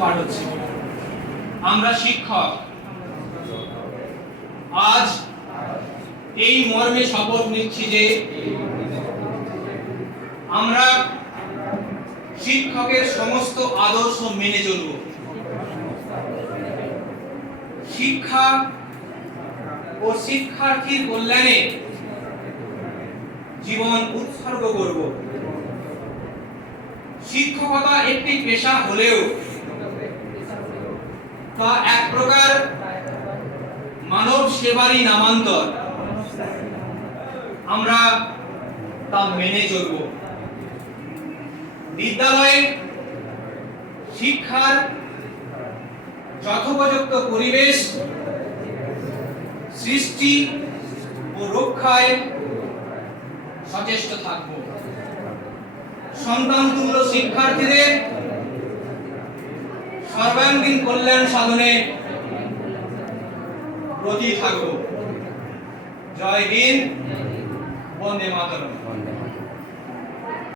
পাঠ হচ্ছে। আমরা শিক্ষক আজ এই মর্মে শপথ নিচ্ছি যে আমরা শিক্ষকের সমস্ত আদর্শ মেনে চলব, শিক্ষা ও শিক্ষার্থীর কল্যাণে জীবন উৎসর্গ করব। শিক্ষকতা একটি পেশা হলেও তা এক প্রকার মানব সেবারই নামান্তর। আমরা তা মেনে চলব। বিদ্যালয়ে শিক্ষার যথোপযুক্ত পরিবেশ সৃষ্টি ও রক্ষায় সচেষ্ট থাকব। সন্তানতুল্য শিক্ষার্থীদের সর্বাঙ্গীন কল্যাণ সাধনে ব্রতী থাকব। জয় হিন্দ, বন্দে মাতরম।